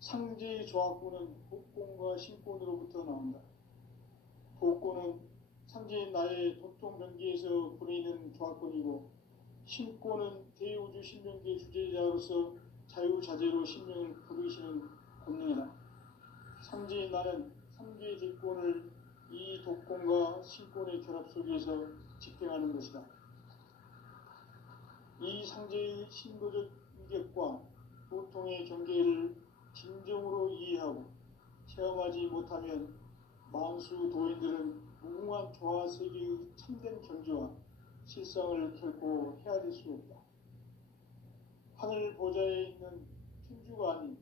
상제의 조합구는 복권과 신권으로부터 나온다. 복권은 상제인 나의 도통변기에서 부르는 조합권이고, 신권은 대우주 신명기의 주제자로서 자유자재로 신명을 부르시는 권능이다. 상제인 나는 상제의 대권을 이 독권과 신권의 결합 속에서 집행하는 것이다. 이 상제의 신도적 인격과 도통의 경계를 진정으로 이해하고 체험하지 못하면 만수 도인들은 무궁한 조화 세계의 참된 경지와 실상을 결코 헤아릴 수 없다. 하늘 보좌에 있는 천주가 아닌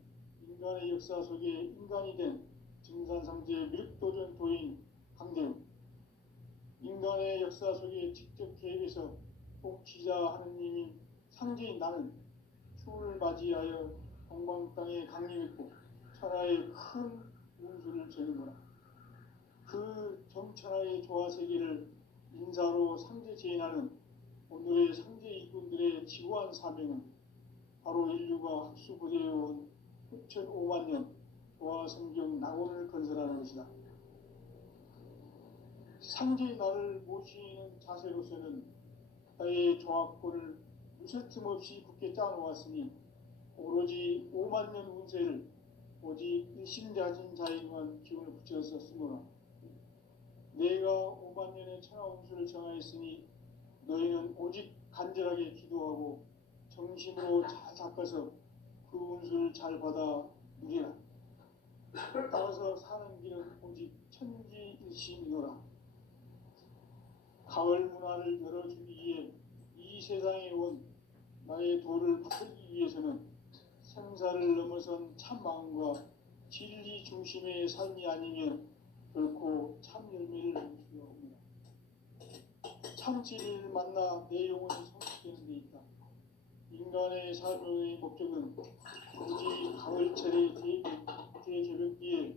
인간의 역사 속에 인간이 된 증산상제의 미륵도전 도인 강대우, 인간의 역사 속에 직접 개입해서 통치자 하느님인 상제인 나는 추운을 맞이하여 동방 땅에 강림했고 천하의 큰 운수를 전는구나. 그 정천하의 조화 세계를 인사로 상제 제인하는 오늘의 상제 일꾼들의 지구한 사명은 바로 인류가 학수부대해온 6,500만 년 조화 성경 낙원을 건설하는 것이다. 상제의 나를 모시는 자세로서는 나의 조합권을 무슨 틈 없이 굳게 짜놓았으니 오로지 5만 년 운세를 오직 일심자진 자에게만 기운을 붙여서 쓰노라. 내가 5만 년의 천하 운수를 정하였으니 너희는 오직 간절하게 기도하고 정심으로 잘 닦아서 그 운수를 잘 받아 누리라. 따라서 사는 길은 오직 천지일심이노라. 가을 문화를 열어주기 위해 이 세상에 온 나의 도를 받들기 위해서는 생사를 넘어선 참 마음과 진리 중심의 삶이 아니면 결코 참 열매를 낼 수가 없습니다. 참 진리를 만나 내 영혼이 성숙되는 데 있다. 인간의 삶의 목적은 오직 가을철의 대개벽기에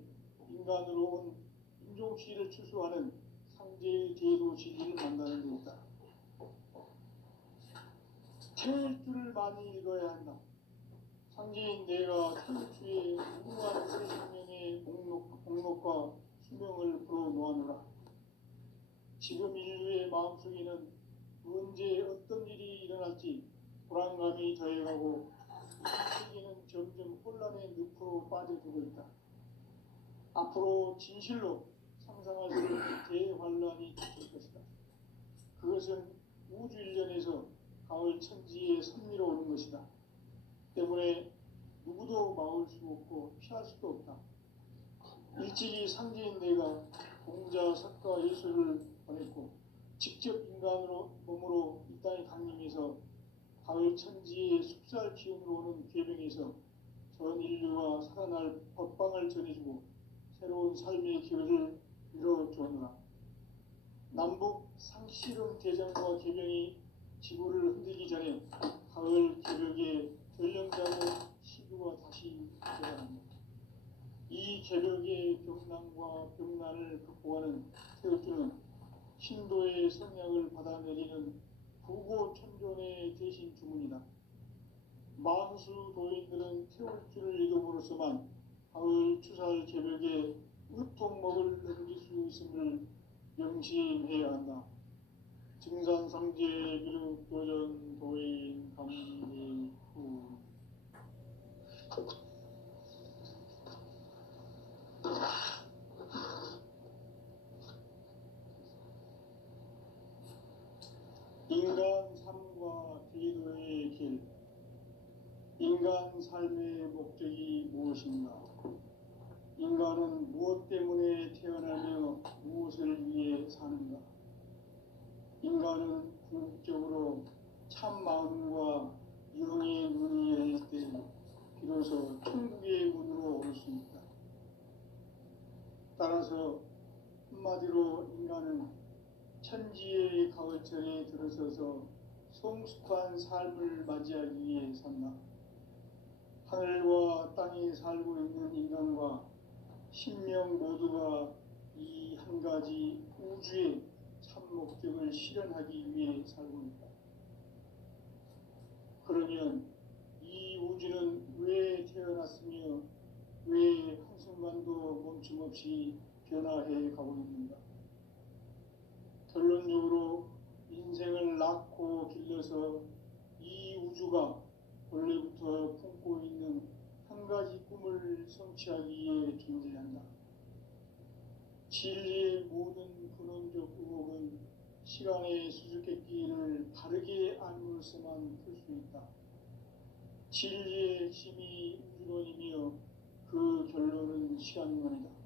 인간으로 온 인종시를 추수하는 상제의 제도 진리를 만나는 데 있다. 태일주를 많이 읽어야 한다. 상제인 내가 태일주의 무궁한 새 생명의 목록과 수명을 풀어놓아노라. 지금 인류의 마음속에는 언제 어떤 일이 일어날지 불안감이 더해가고 세계는 점점 혼란의 늪으로 빠져들고 있다. 앞으로 진실로 상상할 수 없는 대환란이 닥칠 것이다. 그것은 우주 일련에서 가을 천지의 선미로 오는 것이다. 때문에 누구도 막을 수 없고 피할 수도 없다. 일찍이 상제인 내가 공자, 석가, 예수를 보냈고 직접 인간으로 몸으로 이 땅에 강림해서 가을 천지의 숲살 기운으로 오는 괴병에서 전 인류가 살아날 법방을 전해주고 새로운 삶의 기회를 이뤄주었노라. 남북 상실험 대전과 개병이 지구를 흔들기 전에 가을 개벽의 전령자고 시구가 다시 되어갑니다. 이 개벽의 병난과 병난을 극복하는 태울주는 신도의 성약을 받아내리는 부고천존의 대신 주문이다. 만수 도인들은 태울주를 읽음으로써만 가을 추살 개벽에 으통먹을 넘길 수 있음을 명심해야 한다. 증산상제 미륵도전 도인 강리후. 인간 삶과 기도의 길. 인간 삶의 목적이 무엇인가? 인간은 무엇 때문에 태어나며 무엇을 위해 사는가? 인간은 궁극적으로 참 마음과 영의 눈이 열릴 때 비로소 천국의 문으로 올 수 있다. 따라서 한마디로 인간은 천지의 가을철에 들어서서 성숙한 삶을 맞이하기 위해 산다. 하늘과 땅에 살고 있는 인간과 신명 모두가 이 한 가지 우주의 참 목적을 실현하기 위해 살고 있다. 그러면 이 우주는 왜 태어났으며 끊임없이 변화해 가고 있는가. 결론적으로 인생을 낳고 길러서 이 우주가 원래부터 품고 있는 한 가지 꿈을 성취하기 위해 존재한다. 진리의 모든 근원적 의혹은 시간의 수수께끼를 바르게 알므로서만 풀 수 있다. 진리의 핵심이 우주론이며 그 결론은 시간론이다.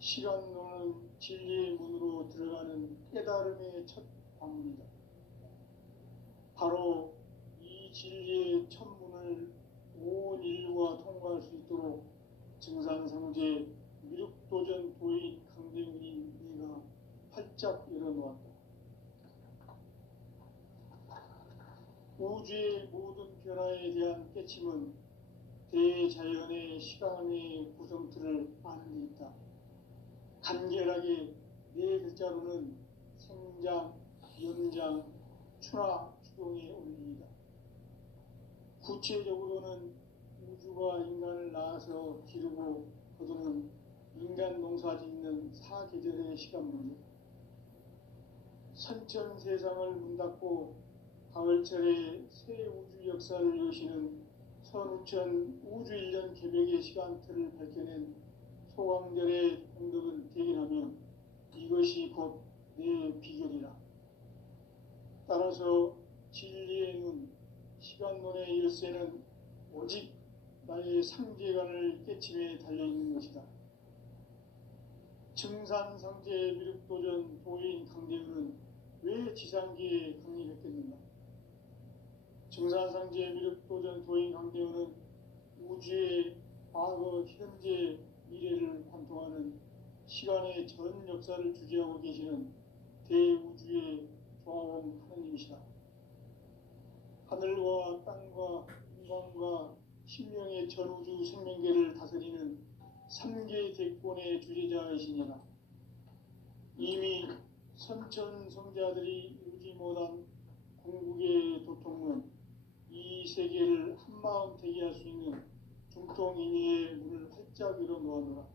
시간론은 진리의 문으로 들어가는 깨달음의 첫 방문이다. 바로 이 진리의 첫 문을 온 인류가 통과할 수 있도록 증산성제 미륵도전 도인 강대훈이 내가 활짝 열어놓았다. 우주의 모든 변화에 대한 깨침은 대자연의 시간의 구성틀을 아는 데 있다. 간결하게 네 글자로는 생장, 연장, 추나 추동의 원리이다. 구체적으로는 우주가 인간을 낳아서 기르고 거두는 인간 농사 짓는 사계절의 시간 문제. 선천 세상을 문 닫고 가을철에 새 우주 역사를 여시는 선우천 우주 1년 개벽의 시간틀을 밝혀낸 소강절의 공덕을 대견하며 이것이 곧 내 비결이라. 따라서 진리의 눈, 시간론의 열쇠는 오직 나의 상제관을 깨침에 달려있는 것이다. 증산상제 미륵도전 도인 강대훈은 왜 지상계에 강림했겠는가? 증산상제 미륵도전 도인 강대훈은 우주의 과거, 현재, 미래를 관통하는 시간의 전 역사를 주재하고 계시는 대우주의 조화원 하느님이시다. 하늘과 땅과 인간과 신명의 전우주 생명계를 다스리는 3개 대권의 주재자이시니라. 이미 선천 성자들이 이루지 못한 궁극의 도통문, 이 세계를 한마음 되게 할 수 있는 중통인의의 문을 활짝 열어놓아노라.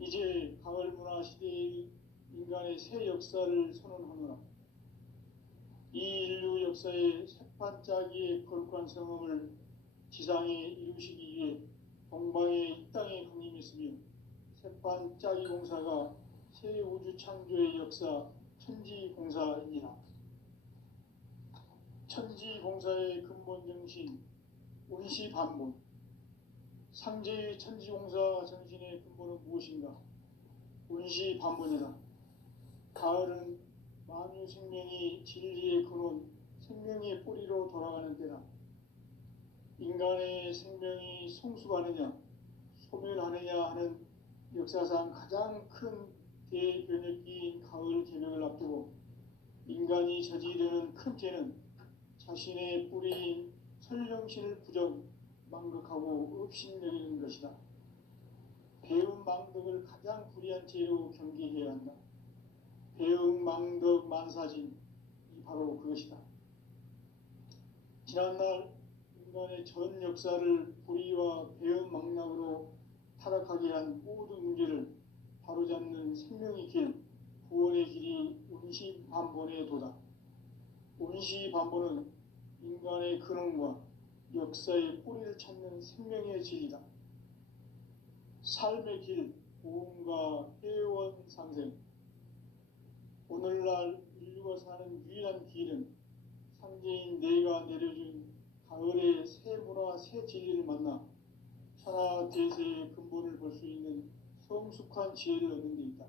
이제 가을 문화 시대의 인간의 새 역사를 선언하노라. 이 인류 역사의 새판짜기의 거룩한 성험을 지상에 이루시기 위해 동방의 이 땅에 강림했으며 새판짜기 공사가 새 우주 창조의 역사 천지공사이니라. 천지공사의 근본 정신 운시반본. 상제의 천지공사 정신의 근본은 무엇인가? 운시반본이다. 가을은 만유 생명이 진리의 근원, 생명의 뿌리로 돌아가는 때다. 인간의 생명이 성숙하느냐, 소멸하느냐 하는 역사상 가장 큰 대변혁기인 가을 개벽을 앞두고 인간이 저지르는 큰 죄는 자신의 뿌리인 설령신을 부정, 망극하고 업신여기는 것이다. 배움 망덕을 가장 불의한 죄로 경계해야 한다. 배움 망덕 만사진, 이 바로 그것이다. 지난날 인간의 전 역사를 불의와 배움 망락으로 타락하게 한 모든 문제를 바로잡는 생명의 길, 구원의 길이 운시반본의 도다. 운시반본은 인간의 근원과 역사의 뿌리를 찾는 생명의 진리다. 삶의 길, 보험과 회원 상생. 오늘날 인류가 사는 유일한 길은 상제인 내가 내려준 가을의 새 문화, 새 진리를 만나 천하 대세의 근본을 볼 수 있는 성숙한 지혜를 얻는 데 있다.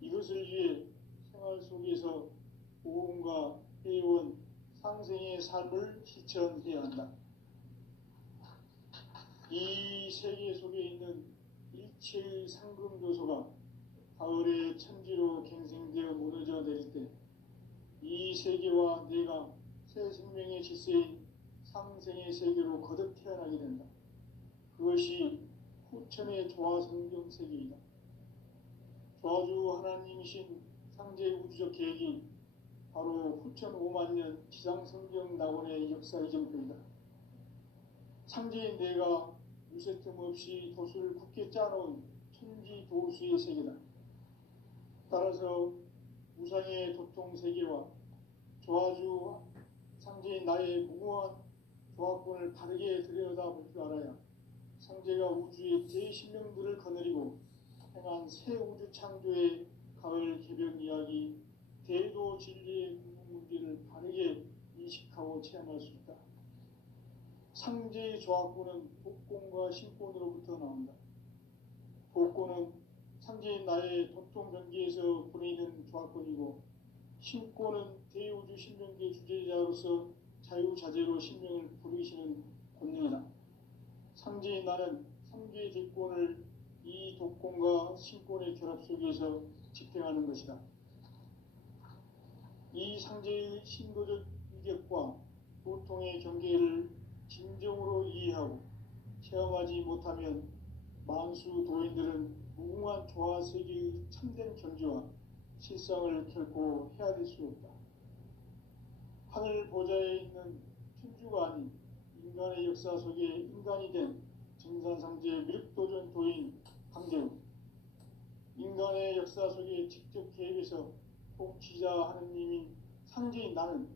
이것을 위해 생활 속에서 보험과 회원, 상생의 삶을 실천해야 한다. 이 세계 속에 있는 일체의 상금 요소가 가을의 천지로 갱생되어 무너져 내릴 때 이 세계와 내가 새 생명의 질서인 상생의 세계로 거듭 태어나게 된다. 그것이 후천의 조화성경 세계이다. 조화주 하나님이신 상제 우주적 계획이 바로 후천 5만년 지상성경 낙원의 역사 이정표이다. 상제인 내가 무쇠틈 없이 돛을 굳게 짜놓은 천지도수의 세계다. 따라서 우상의 도통 세계와 조화주 상제인 나의 무궁한 조합권을 바르게 들여다볼 줄 알아야 상제가 우주의 제10명들을 거느리고 행한 새 우주 창조의 가을 개벽 이야기, 대도 진리의 궁극문제를 바르게 인식하고 체험할 수 있다. 상제의 조합권은 복권과 신권으로부터 나온다. 복권은 상제인 나의 도통 경계에서 부리는 조합권이고, 신권은 대우주 신명계 주제자로서 자유자재로 신명을 부르시는 권능이다. 상제인 나는 상계의 대권을 이 독권과 신권의 결합 속에서 집행하는 것이다. 이 상제의 신도적 위격과 도통의 경계를 진정으로 이해하고 체험하지 못하면 만수 도인들은 무궁한 조화 세계의 참된 경지와 실상을 결코 헤아릴 수 없다. 하늘 보좌에 있는 천주가 아닌 인간의 역사 속에 인간이 된 증산상제 미륵도전 도인 강대우, 인간의 역사 속에 직접 개입해서 통치자 하느님인 상제인 나는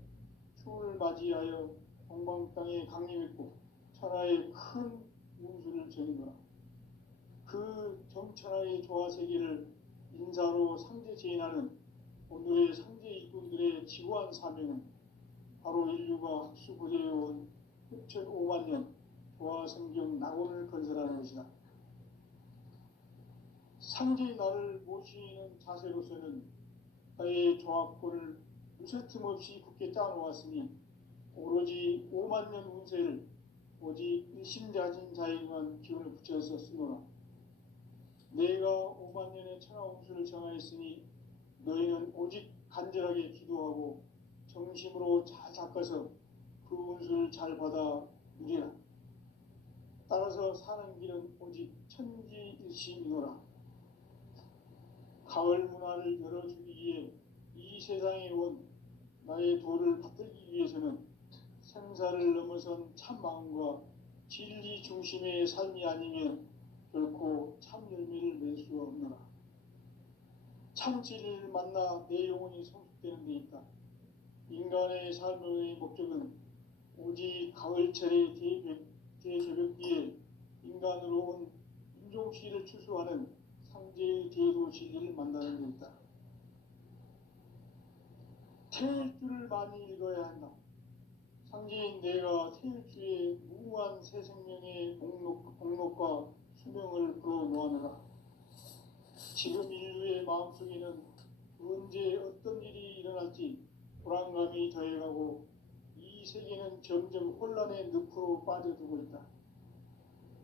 추운을 맞이하여 동방 땅에 강림했고 천하의 큰 운수를 전이노라. 그 정천하의 조화 세계를 인사로 상제 제인하는 오늘의 상제 일꾼들의 지구한 사명은 바로 인류가 학수부대해온 6,500만 년 조화 성경 낙원을 건설하는 것이다. 상제의 나를 모시는 자세로서는 나의 조합권을 무쇠틈 없이 굳게 짜놓았으니 오로지 5만 년 운세를 오직 일심자진 자에게만 기운을 붙여서 쓰노라. 내가 5만 년의 천하 운수를 정하였으니 너희는 오직 간절하게 기도하고 정심으로 잘 닦아서 그 운수를 잘 받아 누리라. 따라서 사는 길은 오직 천지일심이노라. 가을 문화를 열어주기 위해 이 세상에 온 나의 도를 받들기 위해서는 생사를 넘어선 참 마음과 진리 중심의 삶이 아니면 결코 참 열매를 맺을 수 없노라. 참 진리를 만나 내 영혼이 성숙되는 데 있다. 인간의 삶의 목적은 오직 가을철의 대개벽기에 인간으로 온 인종시를 추수하는 상제의 대도 진리를 만나는 데 있다. 태일주를 많이 읽어야 한다. 상제인 내가 태일주의 무궁한 새 생명의 목록과 수명을 불어놓아내라. 지금 인류의 마음속에는 언제 어떤 일이 일어날지 불안감이 더해가고 이 세계는 점점 혼란의 늪으로 빠져들고 있다.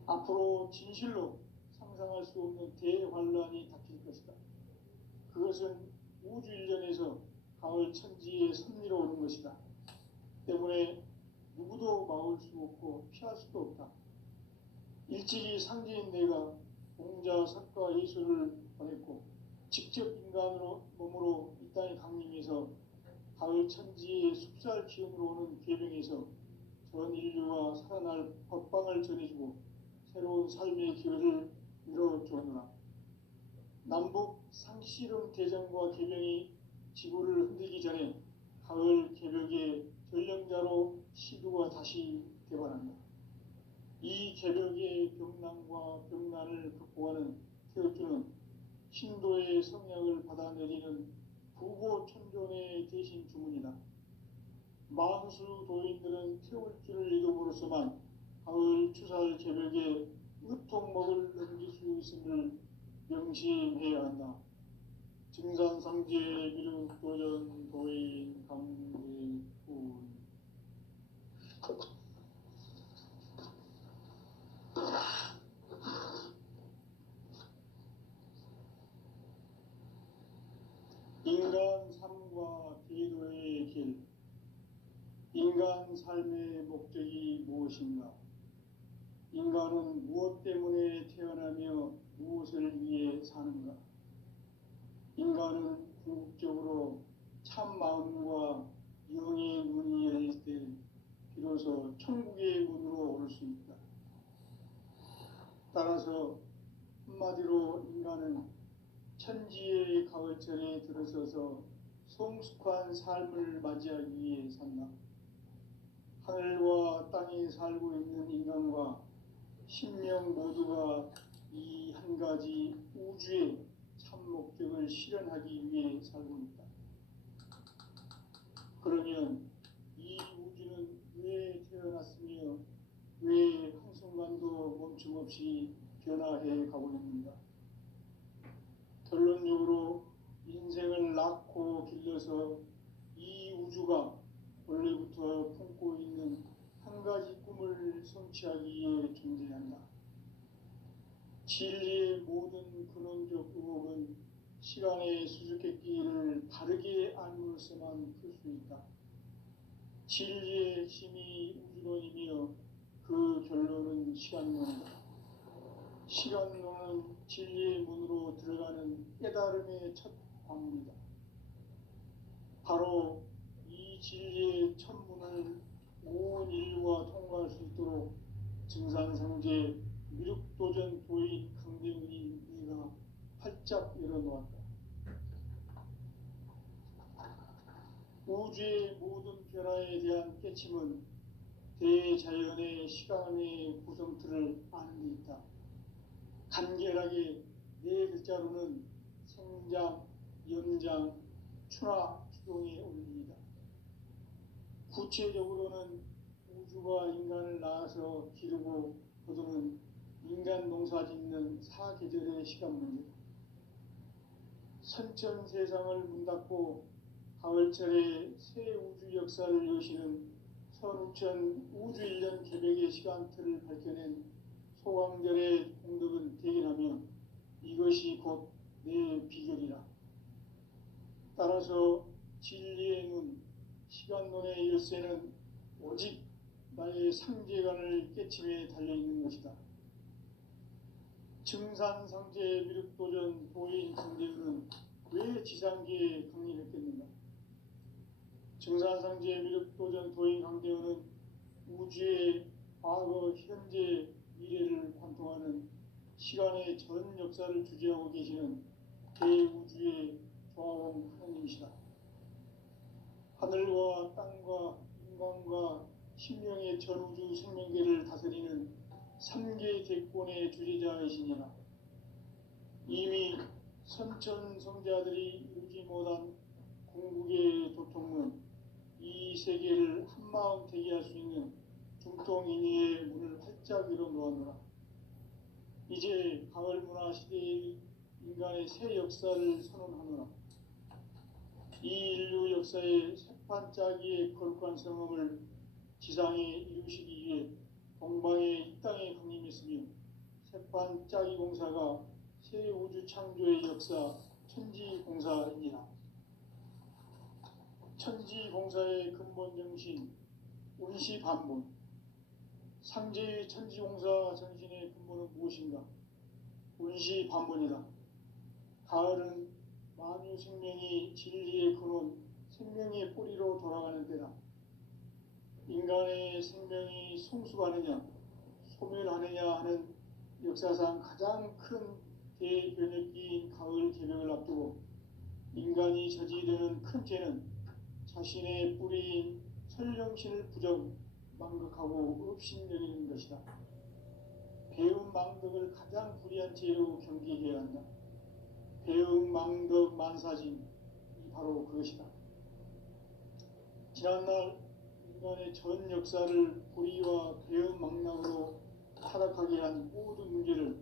앞으로 진실로 상상할 수 없는 대환란이 닥칠 것이다. 그것은 우주 일련에서 가을 천지에 선미로 오는 것이다. 때문에 누구도 막을 수 없고 피할 수도 없다. 일찍이 상제인 내가 공자, 석가, 예수를 보냈고 직접 인간으로 몸으로 이 땅에 강림해서 가을 천지의 숲살 기운으로 오는 괴병에서 전 인류가 살아날 법방을 전해주고 새로운 삶의 기회를 열어주었노라. 남북 상씨름 대전과 개병이 지구를 흔들기 전에 가을 개벽의 전령자로 시두가 다시 되어간다. 이 개벽의 병난과 병난을 극복하는 태울주는 신도의 성약을 받아내리는 부고천존의 대신 주문이다. 만수 도인들은 태울주를 이름으로서만 가을 추살 개벽의 으통목을 넘길 수 있음을 명심해야 한다. 증산상제 미륵도전 도인 강대훈. 인간 삶과 기도의 길. 인간 삶의 목적이 무엇인가? 인간은 무엇 때문에 태어나며 무엇을 위해 사는가? 인간은 궁극적으로 참 마음과 영의 문이 열릴 때 비로소 천국의 문으로 오를 수 있다. 따라서 한마디로 인간은 천지의 가을철에 들어서서 성숙한 삶을 맞이하기 위해 산다. 하늘과 땅에 살고 있는 인간과 신명 모두가 이 한 가지 우주의 참 목적을 실현하기 위해 살고 있다. 그러면 이 우주는 왜 태어났으며 왜 한순간도 멈춤없이 변화해 가고 있는가? 결론적으로 인생을 낳고 길러서 이 우주가 원래부터 품고 있는 한 가지 꿈을 성취하기 위해 존재한다. 진리의 모든 근원적 의혹은 시간의 수수께끼를 바르게 알므로써만 풀 수 있다. 진리의 핵심이 우주론이며 그 결론은 시간론이다. 시간론은 진리의 문으로 들어가는 깨달음의 첫 관문이다. 바로 이 진리의 첫 문을 온 인류가 통과할 수 있도록 증산상제 미륵도전 도인 강대훈이 네가 활짝 열어놓았다. 우주의 모든 변화에 대한 깨침은 대자연의 시간의 구성틀을 아는 데 있다. 간결하게 네 글자로는 생장, 연장, 추나 추동의 원리이다. 구체적으로는 우주가 인간을 낳아서 기르고 거두는 인간 농사 짓는 사계절의 시간 문제다. 선천 세상을 문 닫고 가을철에 새 우주 역사를 여시는 선우천 우주 1년 개벽의 시간틀을 밝혀낸 소강절의 공덕은 대견하며 이것이 곧 내 비결이라. 따라서 진리의 눈, 시간론의 열쇠는 오직 나의 상제관을 깨침에 달려있는 것이다. 증산상제 미륵도전 도인 강대훈은 왜 지상계에 강림했겠는가? 증산상제 미륵도전 도인 강대훈은 우주의 과거, 현재, 미래를 관통하는 시간의 전 역사를 주재하고 계시는 대우주의 조화원 하나님이시다. 하늘과 땅과 인간과 신명의 전우주 생명계를 다스리는 3계 대권의 주재자이시니라. 이미 선천성자들이 이루지 못한 궁극의 도통은 이 세계를 한마음 되게 할 수 있는 중통인의의 문을 활짝 열어놓았노라. 이제 가을 문화 시대의 인간의 새 역사를 선언하노라. 이 인류 역사의 새판짜기의 거룩한 성험을 지상에 이루시기 위해 동방의 이 땅에 강림했으며 새판짜기 공사가 새 우주 창조의 역사 천지공사이니라. 천지공사의 근본 정신 운시반본. 상제의 천지공사 정신의 근본은 무엇인가? 운시반본이다. 가을은 만유 생명이 진리의 근원, 생명의 뿌리로 돌아가는 때다. 인간의 생명이 성숙하느냐, 소멸하느냐 하는 역사상 가장 큰 대변혁기인 가을 개벽을 앞두고 인간이 저지르는 큰 죄는 자신의 뿌리인 설령신을 망극하고 업신여기는 것이다. 배움 망덕을 가장 불의한 죄로 경계해야 한다. 배움 망덕 만사진, 이 바로 그것이다. 지난날 인간의 전 역사를 불의와 배움 망락으로 타락하게 한 모든 문제를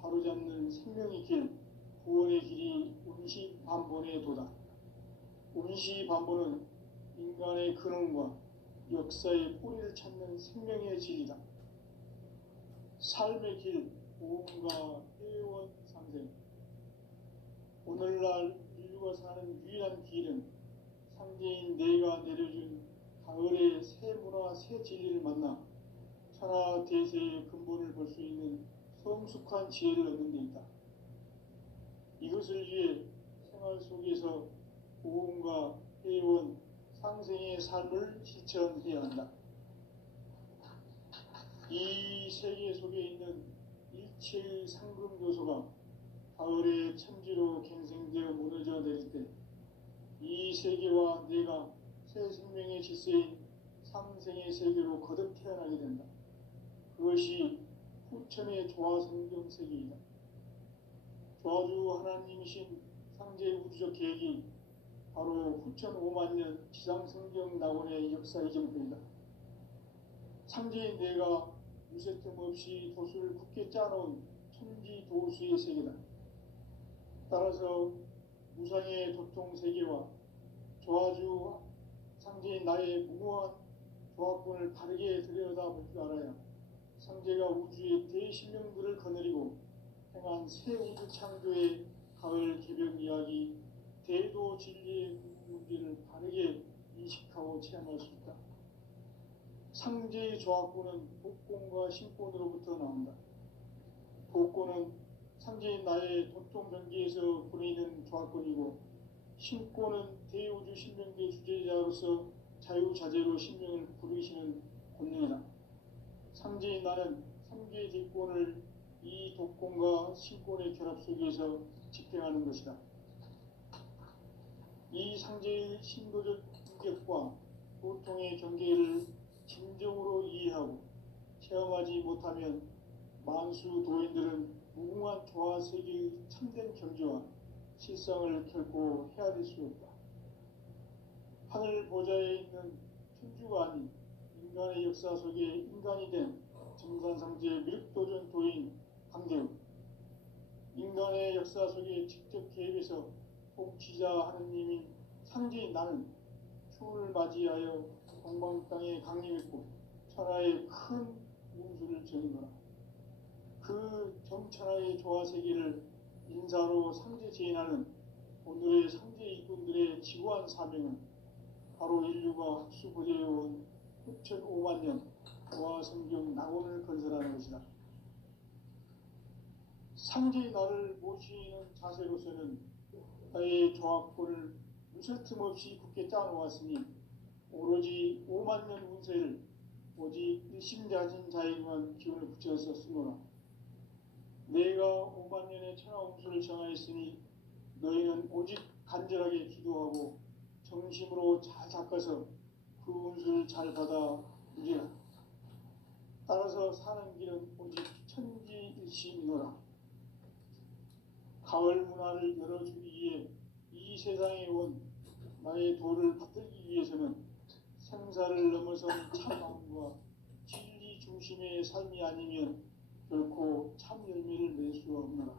바로잡는 생명의 길, 구원의 길이 운시반본의 도다. 운시반본은 인간의 근원과 역사의 뿌리를 찾는 생명의 진리다. 삶의 길, 보험과 회원 상생. 오늘날 인류가 사는 유일한 길은 상제인 내가 내려준 가을의 새 문화, 새 진리를 만나 천하 대세의 근본을 볼 수 있는 성숙한 지혜를 얻는 데 있다. 이것을 위해 생활 속에서 보험과 회원, 상생의 삶을 실천해야 한다. 이 세계 속에 있는 칠상금교소가 가을의 천지로 갱생되어 무너져 내릴 때 이 세계와 내가 새 생명의 질서인 삼생의 세계로 거듭 태어나게 된다. 그것이 후천의 조화성경 세계이다. 조화주 하나님이신 상제의 우주적 계획이 바로 후천 5만년 지상성경 낙원의 역사의 정표이다. 상제인 내가 무쇠틈 없이 도수를 굳게 짜놓은 천지도수의 세계다. 따라서 무상의 도통 세계와 조화주 상제인 나의 무모한 조합권을 바르게 들여다볼 줄 알아야 상제가 우주의 대신명들을 거느리고 행한 새 우주 창조의 가을 개벽 이야기, 대도 진리의 문제를 바르게 인식하고 체험할 수 있다. 상제의 조합권은 복권과 신권으로부터 나온다. 복권은 상제인 나의 도통 경계에서 보내는 조합권이고, 신권은 대우주 신명계 주제자로서 자유자재로 신명을 부르시는 권능이다. 상제인 나는 3개의 뒷권을 이 독권과 신권의 결합 속에서 집행하는 것이다. 이 상제의 신도적 인격과 보통의 경계를 진정으로 이해하고 체험하지 못하면 만수 도인들은 무궁한 조화 세계의 참된 경지와 실상을 결코 헤아릴 수 없다. 하늘 보좌에 있는 천주가 아닌 인간의 역사 속에 인간이 된 정산상제의 미륵도전 도인 강대우, 인간의 역사 속에 직접 개입해서 통치자 하느님인 상제인 나는 추운을 맞이하여 동방 땅에 강림했고 천하의 큰 운수를 전거라. 그 정천하의 조화 세계를 인사로 상제 제인하는 오늘의 상제 일꾼들의 지구한 사명은 바로 인류가 학수부대해온 후천 5만년 조화성경 낙원을 건설하는 것이다. 상제의 나를 모시는 자세로서는 나의 조합권을 무설틈 없이 굳게 짜놓았으니 오로지 5만년 운세를 오직 일심자진 자에게만 기운을 붙여서 쓰노라. 내가 5만년의 천하운수를 정하였으니 너희는 오직 간절하게 기도하고 정심으로 잘 닦아서 그 운수를 잘 받아 누리라. 따라서 사는 길은 오직 천지일심이노라. 가을 문화를 열어주기 위해 이 세상에 온 나의 도를 받들기 위해서는 생사를 넘어선 참마음과 진리 중심의 삶이 아니면 결코 참 열매를 맺을 수 없노라.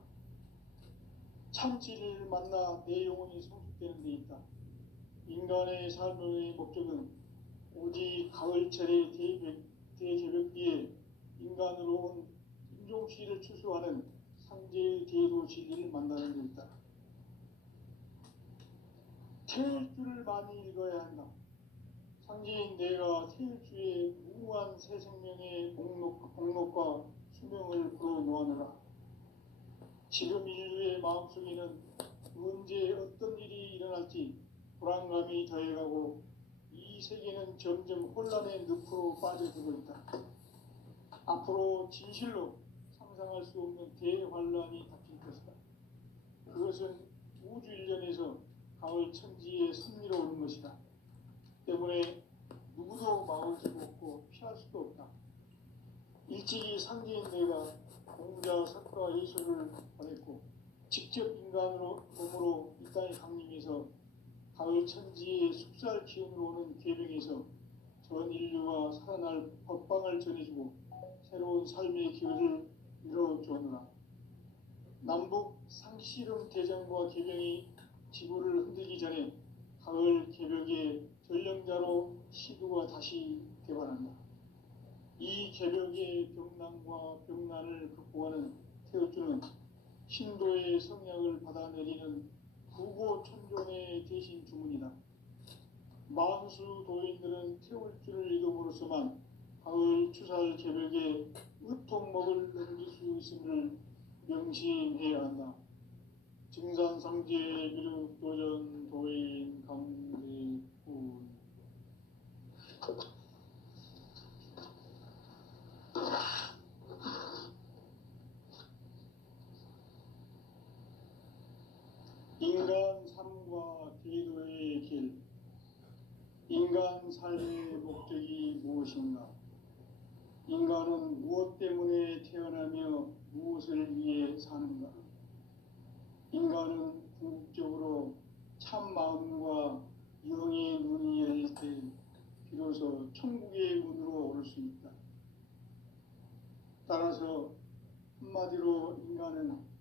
참 진리를 만나 내 영혼이 성숙되는 데 있다. 인간의 삶의 목적은 오직 가을철의 대개벽 뒤에 인간으로 온 인종시를 추수하는 상제의 대도 진리를 만나는 데 있다. 태일주를 많이 읽어야 한다. 상제인 내가 태일주의 무한 새 생명의 목록과 수명을 불어놓아노라. 지금 인류의 마음속에는 언제 어떤 일이 일어날지 불안감이 더해가고 이 세계는 점점 혼란의 늪으로 빠져들고 있다. 앞으로 진실로 상상할 수 없는 대환란이 닥칠 것이다. 그것은 우주 일련에서 가을 천지에 선미로 오는 것이다. 때문에 누구도 막을 수 없고 피할 수도 없다. 일찍이 상제인 내가 공자 석가 예수를 보냈고 직접 인간으로 몸으로 이 땅에 강림해서 가을 천지의 숙살 기운으로 오는 계명에서 전 인류가 살아날 법방을 전해주고 새로운 삶의 기회를 이뤄주었노라. 남북 상씨름 대전과 계명이 지구를 흔들기 전에 가을 개벽의 전령자로 시두가 다시 개발한다. 이 개벽의 병난과 병난을 극복하는 태울주는 신도의 성약을 받아내리는 부고천존의 대신 주문이다. 만수 도인들은 태울주를 읽음으로써만 가을 추살 개벽에 의통목을 넘길 수 있음을 명심해야 한다. 증산상제 미륵도전 도인 강대군. 인간 삶과 대도의 길. 인간 삶의 목적이 무엇인가? 인간은 무엇 때문에 태어나며 무엇을 위해 사는가? 인간은 궁극적으로 참 마음과 영의 눈이 열릴 때 비로소 천국의 문으로 올 수 있다. 따라서 한마디로 인간은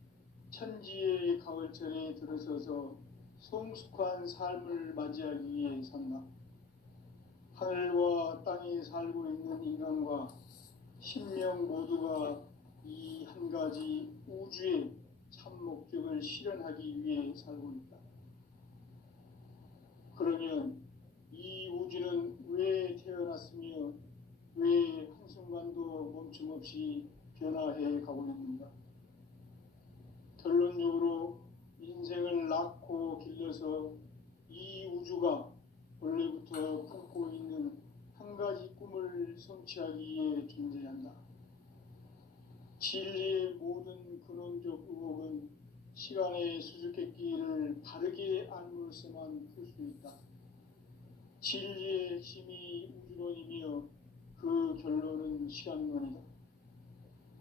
천지의 가을철에 들어서서 성숙한 삶을 맞이하기 위해 산다. 하늘과 땅에 살고 있는 인간과 신명 모두가 이 한 가지 우주의 참 목적을 실현하기 위해 살고 있다. 그러면 이 우주는 왜 태어났으며 왜 한순간도 멈춤없이 변화해 가고 있는가? 결론적으로 인생을 낳고 길러서 이 우주가 원래부터 품고 있는 한 가지 꿈을 성취하기 위해 존재한다. 진리의 모든 근원적 의혹은 시간의 수수께끼를 바르게 알므로서만 풀 수 있다. 진리의 핵심이 우주론이며 그 결론은 시간론이다.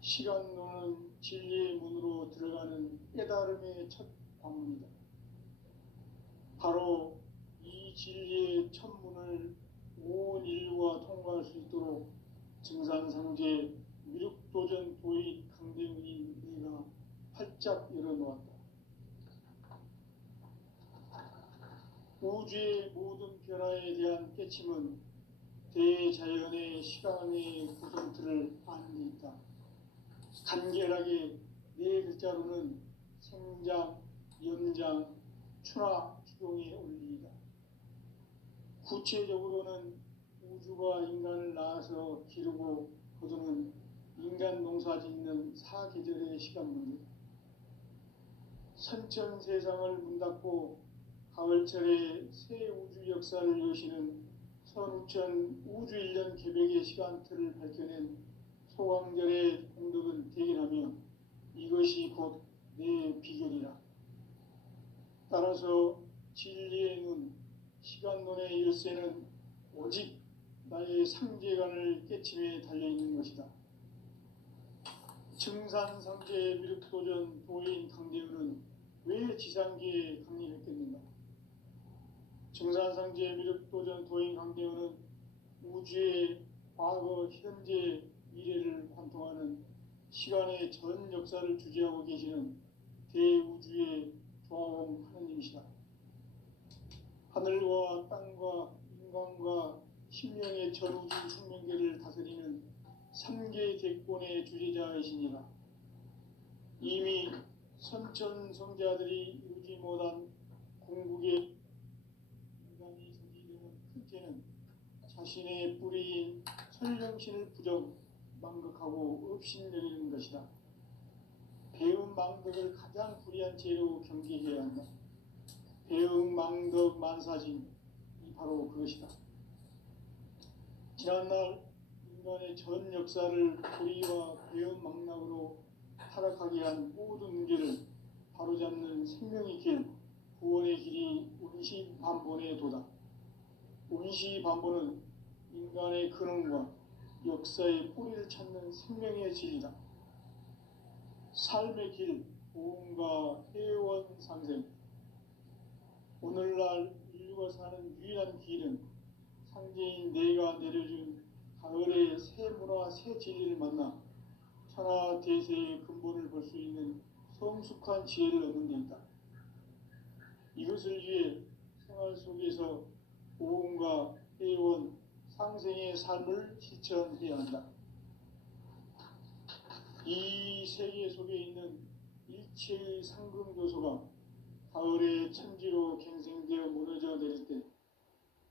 시간론은 진리의 문으로 들어가는 깨달음의 첫 관문이다. 바로 이 진리의 첫 문을 온 인류가 통과할 수 있도록 증산상제 미륵도전 도의 강대훈이 내가 활짝 열어놓았다. 우주의 모든 변화에 대한 깨침은 대자연의 시간의 구성틀을 아는 데 있다. 간결하게 네 글자로는 생장, 연장, 추나 추동의 원리이다. 구체적으로는 우주가 인간을 낳아서 기르고 거두는 인간 농사 짓는 사계절의 시간 문제. 선천 세상을 문 닫고 가을철에 새 우주 역사를 여시는 선우천 우주 1년 개백의 시간틀을 밝혀낸 소강절의 공덕은 대견하며 이것이 곧 내 비결이라. 따라서 진리의 눈, 시간론의 열쇠는 오직 나의 상제관을 깨침에 달려있는 것이다. 증산상제 미륵도전 도인 강대훈은 왜 지상계에 강림했겠는가? 증산상제 미륵도전 도인 강대훈은 우주의 과거, 현재, 미래를 관통하는 시간의 전 역사를 주재하고 계시는 대우주의 조화공 하느님이시다. 하늘과 땅과 인간과 신명의 전우주 생명계를 다스리는 3개 대권의 주제자이시니라. 이미 선천성자들이 이루지 못한 궁극의 인간이 저지르는 큰 죄는 자신의 뿌리인 천령신을 부정, 망극하고 업신여기는 것이다. 배움 망덕을 가장 불의한 죄로 경계해야 한다. 배움 망덕 만사진이 바로 그것이다. 지난날 인간의 전 역사를 불의와 배움 망락으로 타락하게 한 모든 문제를 바로잡는 생명의 길, 구원의 길이 운시반본의 도다. 운시반본은 인간의 근원과 역사의 뿌리를 찾는 생명의 진리다. 삶의 길, 보험과 회원 상생. 오늘날 인류가 사는 유일한 길은 상제인 내가 내려준 가을의 새 문화, 새 진리를 만나 천하 대세의 근본을 볼 수 있는 성숙한 지혜를 얻는 데 있다. 이것을 위해 생활 속에서 보험과 회원, 상생의 삶을 실천해야 한다. 이 세계 속에 있는 일체의 상금교소가 가을의 천지로 갱생되어 무너져 내릴 때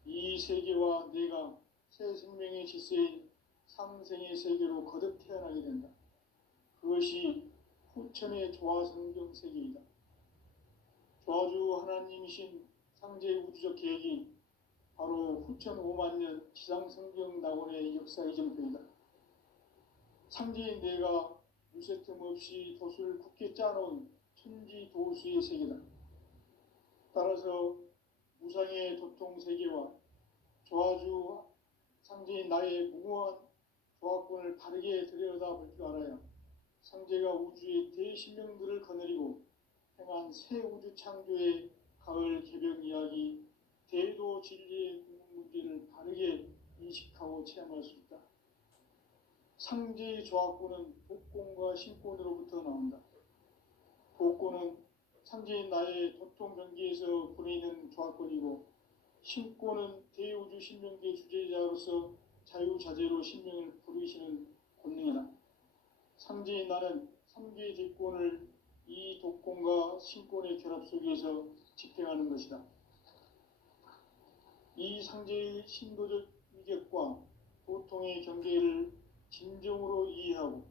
이 세계와 내가 새 생명의 질서인 상생의 세계로 거듭 태어나게 된다. 그것이 후천의 조화성경 세계이다. 조화주 하나님이신 상제의 우주적 계획이 바로 후천 5만 년 지상성경 낙원의 역사 이정표이다. 상제인 내가 무쇠 틈 없이 돛을 굳게 짜놓은 천지도수의 세계다. 따라서 무상의 도통 세계와 조화주 상제인 나의 무궁한 조합권을 바르게 들여다볼 줄 알아야 상제가 우주의 대신명들을 거느리고 행한 새 우주 창조의 가을 개벽 이야기, 대도 진리의 궁극 문제를 바르게 인식하고 체험할 수 있다. 상제의 조합권은 복권과 신권으로부터 나온다. 복권은 상제인 나의 도통 경계에서 부리는 조합권이고, 신권은 대우주 신명계 주제자로서 자유자재로 신명을 부르시는 권능이다. 상제인 나는 3개의 대권을 이 독권과 신권의 결합 속에서 집행하는 것이다. 이 상제의 신도적 위격과 도통의 경계를 진정으로 이해하고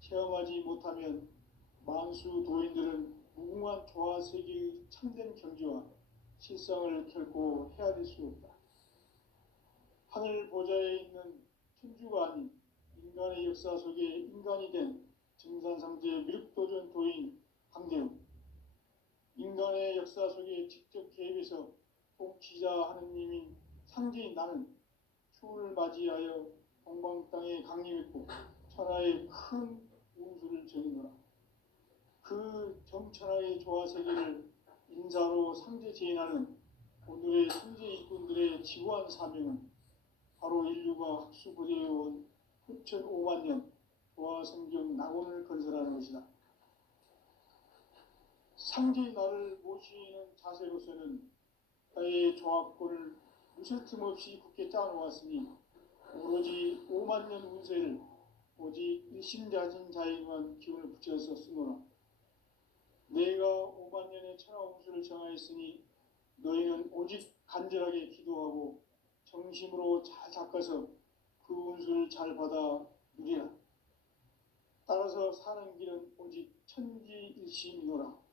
체험하지 못하면 만수 도인들은 무궁한 조화 세계의 참된 경지와 실상을 결코 헤아릴 수 없다. 하늘 보좌에 있는 천주가 아닌 인간의 역사 속에 인간이 된 증산상제 미륵도전 도인 강대웅, 인간의 역사 속에 직접 개입해서 통치자 하느님인 상제인 나는 추운을 맞이하여 동방 땅에 강림했고 천하의 큰 운수를 정의노라. 그 정천하의 조화 세계를 인사로 상제 제인하는 오늘의 상제 일꾼들의 지구한 사명은 바로 인류가 학수 고대해온 9,500만 년 조화 성경 낙원을 건설하는 것이다. 상제의 나를 모시는 자세로서는 나의 조합권을 무슨 틈 없이 굳게 짜놓았으니 오로지 5만 년 운세를 오직 일심자진 자에게만 기운을 붙여서 쓰노라. 내가 5만 년의 천하 운수를 정하였으니 너희는 오직 간절하게 기도하고 정심으로 잘 닦아서 그 운수를 잘 받아 누리라. 따라서 사는 길은 오직 천지일심이노라.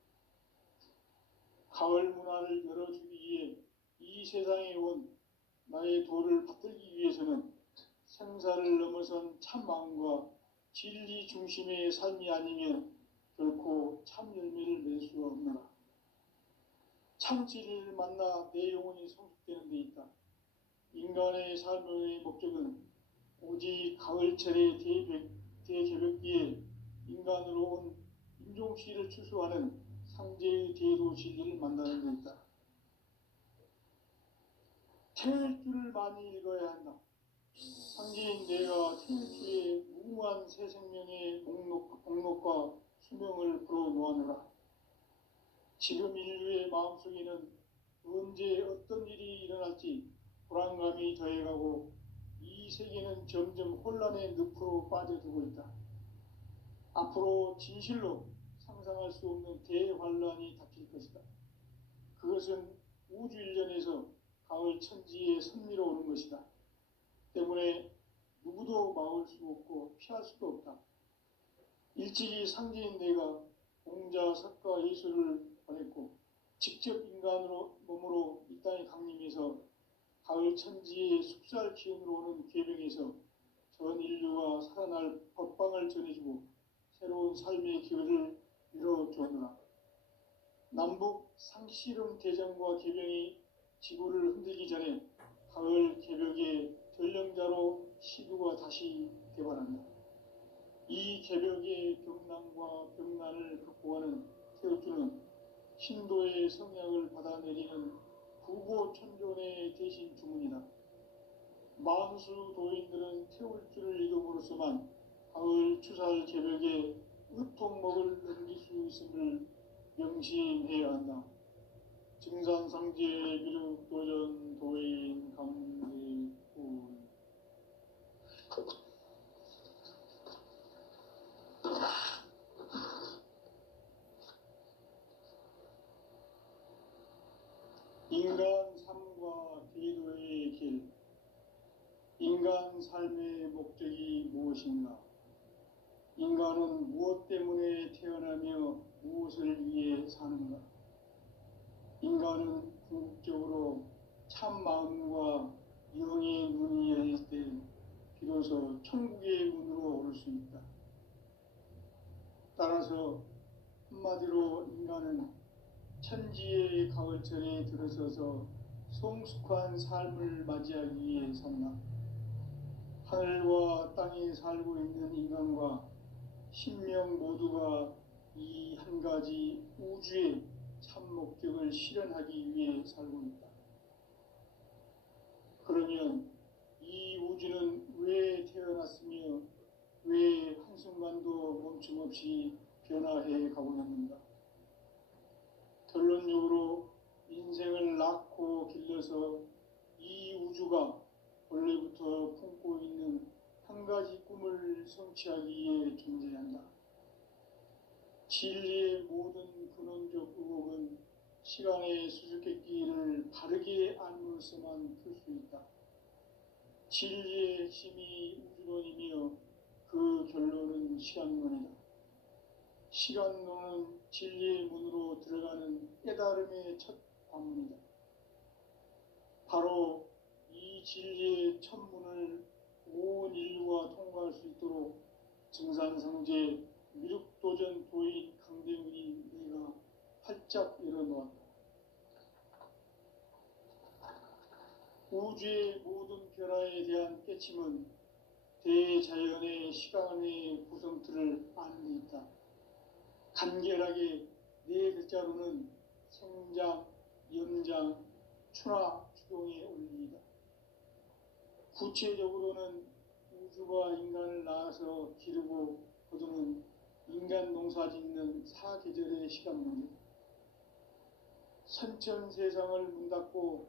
가을 문화를 열어주기 위해 이 세상에 온 나의 도를 받들기 위해서는 생사를 넘어선 참 마음과 진리 중심의 삶이 아니면 결코 참 열매를 맺을 수가 없노라. 참 진리를 만나 내 영혼이 성숙되는 데 있다. 인간의 삶의 목적은 오직 가을철의 대개벽기에 인간으로 온 인종시를 추수하는 상제의 대도 진리를 만나는 데 있다. 태일주를 많이 읽어야 한다. 상제인 내가 태일주의 무궁한 새 생명의 목록과 수명을 불어놓아노라. 지금 인류의 마음속에는 언제 어떤 일이 일어날지 불안감이 더해가고 이 세계는 점점 혼란의 늪으로 빠져들고 있다. 앞으로 진실로 상상할 수 없는 대환란이 닥칠 것이다. 그것은 우주 일련에서 가을 천지에 선미로 오는 것이다. 때문에 누구도 막을 수 없고 피할 수도 없다. 일찍이 상제인 내가 공자, 석가, 예수를 보냈고 직접 인간으로 몸으로 이 땅에 강림해서 가을 천지의 숙살 기운으로 오는 계명에서 전 인류가 살아날 법방을 전해주고 새로운 삶의 기회를 이뤄주었노라. 남북 상씨름 대전과 개병이 지구를 흔들기 전에 가을 개벽의 전령자로 시두가 다시 개발한다. 이 개벽의 경난과 병난을 극복하는 태우주는 신도의 성약을 받아내리는 구고천존의 대신 주문이다. 만수 도인들은 태울주를 읽음으로써만 가을 추살 개벽에 의통목을 넘길 수 있음을 명심해야 한다. 증산상제 미륵도전 도인 강대훈. 인간 삶과 기도의 길. 인간 삶의 목적이 무엇인가? 인간은 무엇 때문에 태어나며 무엇을 위해 사는가? 인간은 궁극적으로 참 마음과 영의 문이 열릴 때 비로소 천국의 문으로 오를 수 있다. 따라서 한마디로 인간은 천지의 가을철에 들어서서 성숙한 삶을 맞이하기 위해 산다. 하늘과 땅에 살고 있는 인간과 신명 모두가 이 한 가지 우주의 참 목적을 실현하기 위해 살고 있다. 그러면 이 우주는 왜 태어났으며 왜 한순간도 멈춤없이 변화해 가고 있는가? 결론적으로 인생을 낳고 길러서 이 우주가 원래부터 품고 있는 한 가지 꿈을 성취하기 위해 존재한다. 진리의 모든 근원적 의혹은 시간의 수수께끼를 바르게 알므로서만 풀 수 있다. 진리의 핵심이 우주론이며 그 결론은 시간론이다. 시간론은 진리의 문으로 들어가는 깨달음의 첫 관문이다. 바로 이 진리의 첫 문을 온 인류가 통과할 수 있도록 증산성제 미륵도전 도인 강대훈이 내가 활짝 열어놓았다. 우주의 모든 변화에 대한 깨침은 대자연의 시간의 구성틀을 아는 데 있다. 간결하게 네 글자로는 생장, 연장, 추나 추동의 원리이다. 구체적으로는 우주가 인간을 낳아서 기르고 거두는 인간 농사 짓는 사계절의 시간론이다. 선천 세상을 문 닫고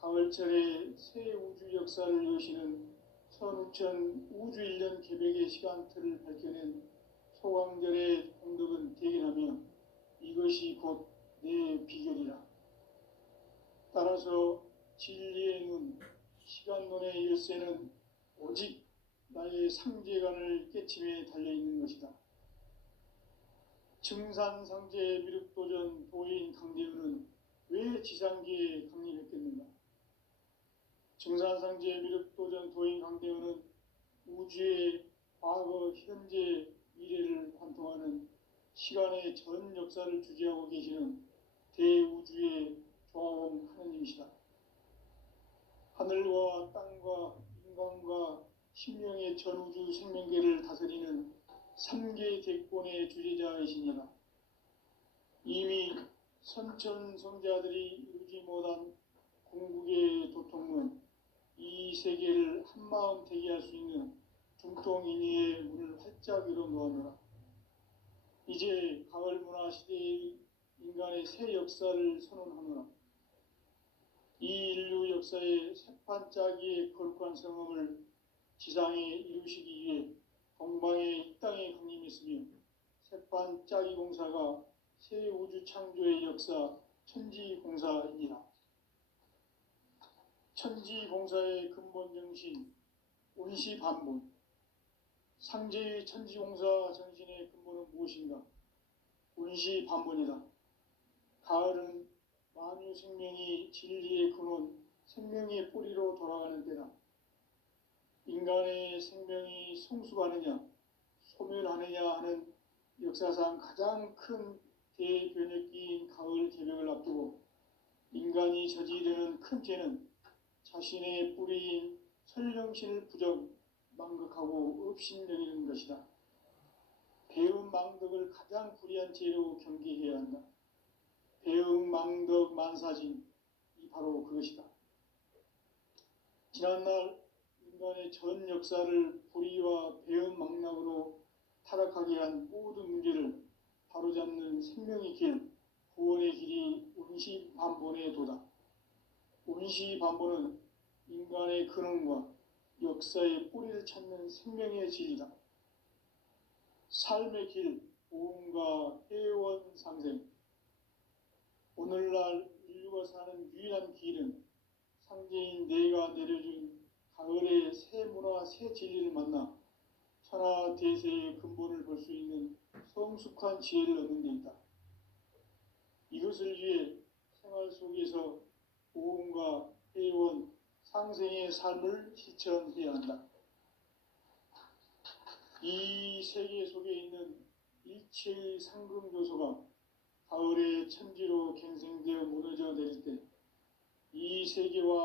가을철에 새 우주 역사를 여시는 선우천 우주 1년 계백의 시간틀을 밝혀낸 소강절의 공덕은 대견하며 이것이 곧 내 비결이라. 따라서 진리의 눈, 시간론의 열쇠는 오직 나의 상제관을 깨침에 달려있는 것이다. 증산상제 미륵도전 도인 강대훈은 왜 지상계에 강림했겠는가? 증산상제 미륵도전 도인 강대훈은 우주의 과거, 현재, 미래를 관통하는 시간의 전 역사를 주재하고 계시는 대우주의 조화원 하느님이시다. 하늘과 땅과 인간과 신명의 전우주 생명계를 다스리는 3개 대권의 주재자이시니라. 이미 선천성자들이 이루지 못한 궁극의 도통은 이 세계를 한마음 되게 할 수 있는 중통인의의 문을 활짝 열어놓았노라. 이제 가을문화 시대의 인간의 새 역사를 선언하노라. 이 인류 역사의 새판짜기의 거룩한 성험을 지상에 이루시기 위해 동방의 이 땅에 강림했으며 새판짜기 공사가 새 우주 창조의 역사 천지공사이니라. 천지공사의 근본 정신 온시반본. 상제의 천지공사 정신의 근본은 무엇인가? 온시반본이다. 가을은 만유 생명이 진리의 근원, 생명의 뿌리로 돌아가는 때다. 인간의 생명이 성숙하느냐, 소멸하느냐 하는 역사상 가장 큰 대변혁기인 가을 개벽을 앞두고 인간이 저지르는 큰 죄는 자신의 뿌리인 설령신을 부정, 망극하고 업신여기는 것이다. 배움 망덕을 가장 불의한 죄로 경계해야 한다. 배움 망덕 만사진, 이 바로 그것이다. 지난날 인간의 전 역사를 불의와 배움 망락으로 타락하게 한 모든 문제를 바로잡는 생명의 길, 구원의 길이 온시반본의 도다. 온시반본은 인간의 근원과 역사의 뿌리를 찾는 생명의 진리다. 삶의 길, 보험과 회원 상생. 오늘날 인류가 사는 유일한 길은 상제인 내가 내려준 가을의 새 문화, 새 진리를 만나 천하 대세의 근본을 볼 수 있는 성숙한 지혜를 얻는 데 있다. 이것을 위해 생활 속에서 보험과 회원, 상생의 삶을 실천해야 한다. 이 세계 속에 있는 일체의 상금 요소가 가을의 천지로 갱생되어 무너져 내릴 때 이 세계와